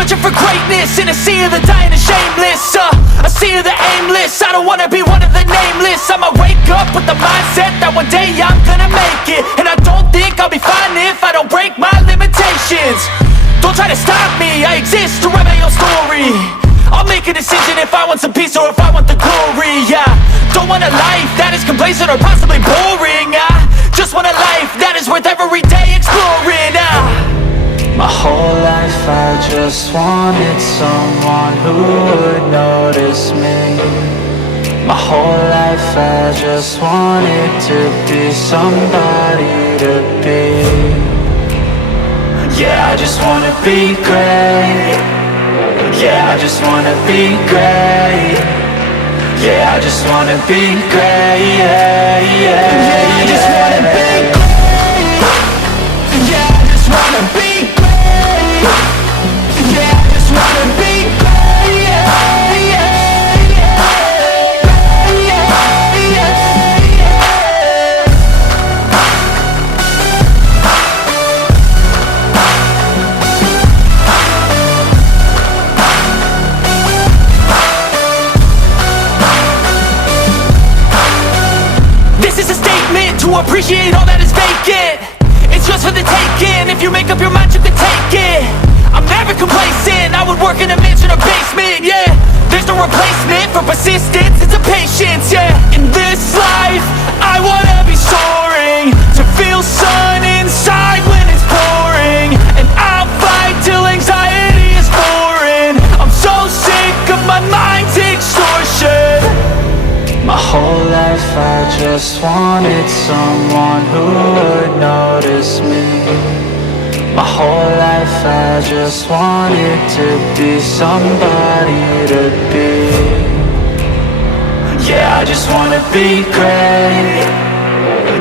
searching for greatness in a sea of the dying and shameless, a sea of the aimless. I don't wanna be one of the nameless. I'ma wake up with the mindset that one day I'm gonna make it. And I don't think I'll be fine if I don't break my limitations. Don't try to stop me, I exist to write my own story. I'll make a decision if I want some peace or if I want the glory. Yeah, don't want a life that is complacent or possibly boring. I just want a life that is worth every day exploring. My whole life I just wanted someone who would notice me. My whole life I just wanted to be somebody to be. Yeah, I just wanna be great. Yeah, I just wanna be great. Yeah, I just wanna be great. Yeah, yeah, I just wanna be great. Yeah, I just wanna be great. Yeah, I just wanna be great. Yeah, yeah, yeah, yeah, yeah, yeah. This is a statement to appreciate all that is vacant. It's just for the taking. If you make up your mind, you can take it. I'm never complacent. I would work in a mansion or basement. Yeah, there's no replacement for persistence. It's a patience. Yeah, in this life I wanna be soaring, to feel sun inside when it's pouring. And I'll fight till anxiety is foreign. I'm so sick of my mind's extortion. My whole life I just wanted someone who would notice me. My whole life I just wanted to be somebody to be. Yeah, I just wanna be great.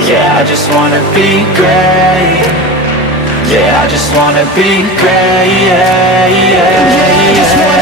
Yeah, I just wanna be great. Yeah, I just wanna be great. Yeah, yeah, yeah, I just wanna